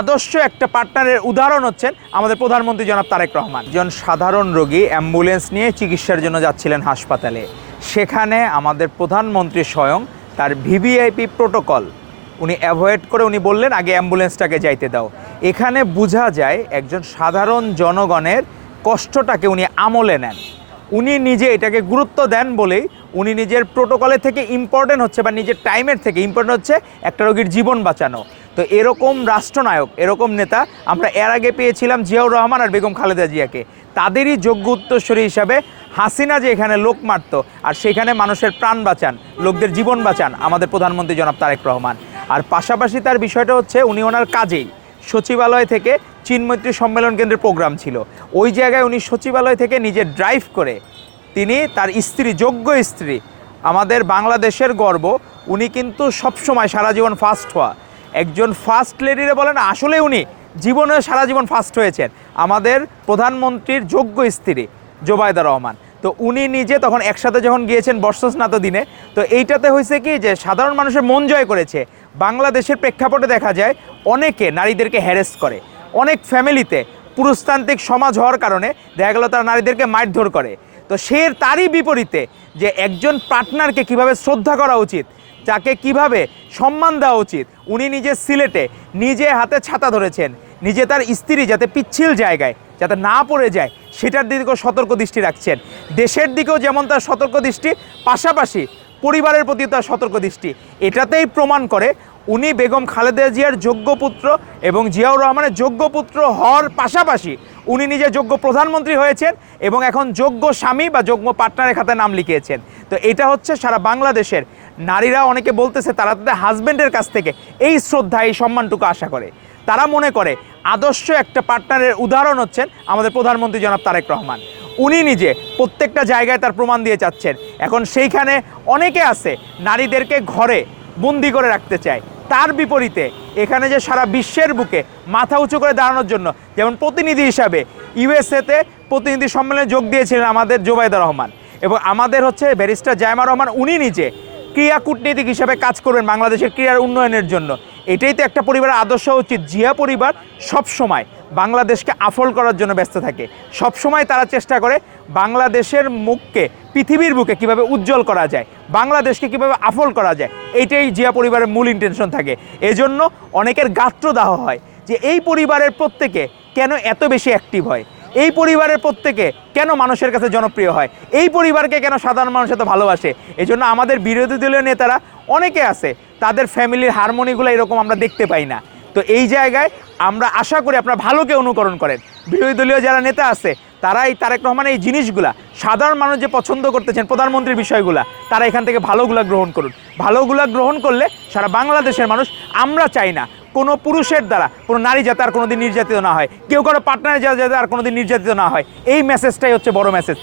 আদর্শ একটা পার্টনারের উদাহরণ হচ্ছেন আমাদের প্রধানমন্ত্রী জনাব তারেক রহমান। একজন সাধারণ রোগী অ্যাম্বুলেন্স নিয়ে চিকিৎসার জন্য যাচ্ছিলেন হাসপাতালে, সেখানে আমাদের প্রধানমন্ত্রী স্বয়ং তার ভিভিআইপি প্রোটোকল উনি অ্যাভয়েড করে উনি বললেন আগে অ্যাম্বুলেন্সটাকে যাইতে দাও। এখানে বোঝা যায় একজন সাধারণ জনগণের কষ্টটাকে উনি আমলে নেন, উনি নিজে এটাকে গুরুত্ব দেন বলেই উনি নিজের প্রোটোকলের থেকে ইম্পর্টেন্ট হচ্ছে বা নিজের টাইমের থেকে ইম্পর্টেন্ট হচ্ছে একটা রোগীর জীবন বাঁচানো। তো এরকম রাষ্ট্রনায়ক, এরকম নেতা আমরা এর আগে পেয়েছিলাম জিয়াউর রহমান আর বেগম খালেদা জিয়াকে। তাদেরই যোগ্য উত্তরসূরি হিসাবে হাসিনা যে এখানে লোক মারত আর সেখানে মানুষের প্রাণ বাঁচান, লোকদের জীবন বাঁচান আমাদের প্রধানমন্ত্রী জনাব তারেক রহমান। আর পাশাপাশি তার বিষয়টা হচ্ছে উনি ওনার কাজেই সচিবালয় থেকে চিন্মৈত্রী সম্মেলন কেন্দ্রের প্রোগ্রাম ছিল, ওই জায়গায় উনি সচিবালয় থেকে নিজে ড্রাইভ করে তিনি তার স্ত্রী, যোগ্য স্ত্রী, আমাদের বাংলাদেশের গর্ব, উনি কিন্তু সবসময় সারা জীবন ফার্স্ট হওয়া একজন ফার্স্ট লেডিরে বলেন, আসলে উনি জীবনে সারা জীবন ফার্স্ট হয়েছেন আমাদের প্রধানমন্ত্রীর যোগ্য স্ত্রী জোবায়দা রহমান। তো উনি নিজে তখন একসাথে যখন গিয়েছেন বর্ষস্নাত দিনে, তো এইটাতে হয়েছে কি যে সাধারণ মানুষের মন জয় করেছে। বাংলাদেশের প্রেক্ষাপটে দেখা যায় অনেকে নারীদেরকে হ্যারেস করে, অনেক ফ্যামিলিতে পুরুষতান্ত্রিক সমাজ হওয়ার কারণে দেখা গেল তারা নারীদেরকে মারধর করে। তো সে তারই বিপরীতে যে একজন পার্টনারকে কিভাবে শ্রদ্ধা করা উচিত, যাকে কিভাবে সম্মান দেওয়া উচিত, উনি নিজে সিলেটে নিজে হাতে ছাতা ধরেছেন, নিজে তার স্ত্রী যাতে পিচ্ছিল জায়গায় যাতে না পড়ে যায় সেটার দিকেও সতর্ক দৃষ্টি রাখছেন। দেশের দিকেও যেমন তার সতর্ক দৃষ্টি, পাশাপাশি পরিবারের প্রতি তার সতর্ক দৃষ্টি। এটাতেই প্রমাণ করে উনি বেগম খালেদা জিয়ার যোগ্য পুত্র এবং জিয়াউর রহমানের যোগ্য পুত্র হওয়ার পাশাপাশি উনি নিজে যোগ্য প্রধানমন্ত্রী হয়েছেন এবং এখন যোগ্য স্বামী বা যোগ্য পার্টনারের খাতে নাম লিখিয়েছেন। তো এটা হচ্ছে সারা বাংলাদেশের নারীরা, অনেকে বলতেছে তারা তাদের হাজব্যান্ডের কাছ থেকে এই শ্রদ্ধা, এই সম্মানটুকু আশা করে। তারা মনে করে আদর্শ একটা পার্টনারের উদাহরণ হচ্ছেন আমাদের প্রধানমন্ত্রী জনাব তারেক রহমান। উনি নিজে প্রত্যেকটা জায়গায় তার প্রমাণ দিয়ে যাচ্ছেন। এখন সেইখানে অনেকে আছে নারীদেরকে ঘরে বন্দি করে রাখতে চায়, তার বিপরীতে এখানে যে সারা বিশ্বের বুকে মাথা উঁচু করে দাঁড়ানোর জন্য, যেমন প্রতিনিধি হিসাবে ইউএসএতে প্রতিনিধি সম্মেলনে যোগ দিয়েছিলেন আমাদের জোবায়দা রহমান, এবং আমাদের হচ্ছে ব্যারিস্টার জায়মা রহমান, উনি নিজে ক্রীড়া কূটনীতিক হিসাবে কাজ করবেন বাংলাদেশের ক্রীড়ার উন্নয়নের জন্য। এটাই তো একটা পরিবারের আদর্শ উচিত। জিয়া পরিবার সবসময় বাংলাদেশকে আফল করার জন্য ব্যস্ত থাকে, সবসময় তারা চেষ্টা করে বাংলাদেশের মুখকে পৃথিবীর বুকে কিভাবে উজ্জ্বল করা যায়, বাংলাদেশকে কিভাবে আফল করা যায়, এইটাই জিয়া পরিবারের মূল ইন্টেনশন থাকে। এজন্য অনেকের গাত্রদাহ হয় যে এই পরিবারের প্রত্যেকে কেন এত বেশি অ্যাক্টিভ হয়, এই পরিবারের প্রত্যেকে কেন মানুষের কাছে জনপ্রিয় হয়, এই পরিবারকে কেন সাধারণ মানুষ এত ভালোবাসে। এজন্য আমাদের বিরোধী দলীয় নেতারা অনেকে আছে, তাদের ফ্যামিলির হারমোনিগুলো এরকম আমরা দেখতে পাই না। তো এই জায়গায় আমরা আশা করি আপনারা ভালোকে অনুকরণ করেন। বিরোধী দলীয় যারা নেতা আছে তারা এই তারেক রহমানের এই জিনিসগুলা, সাধারণ মানুষ যে পছন্দ করতেছেন প্রধানমন্ত্রীর বিষয়গুলা, তারা এখান থেকে ভালোগুলা গ্রহণ করুন। ভালোগুলা গ্রহণ করলে সারা বাংলাদেশের মানুষ, আমরা চাই না কোনো পুরুষের দ্বারা কোনো নারী যাতে আর কোনোদিন নির্যাতিত না হয়, কেউ কারো পার্টনারের যাতে আর কোনোদিন নির্যাতিত না হয়। এই মেসেজটাই হচ্ছে বড় মেসেজ।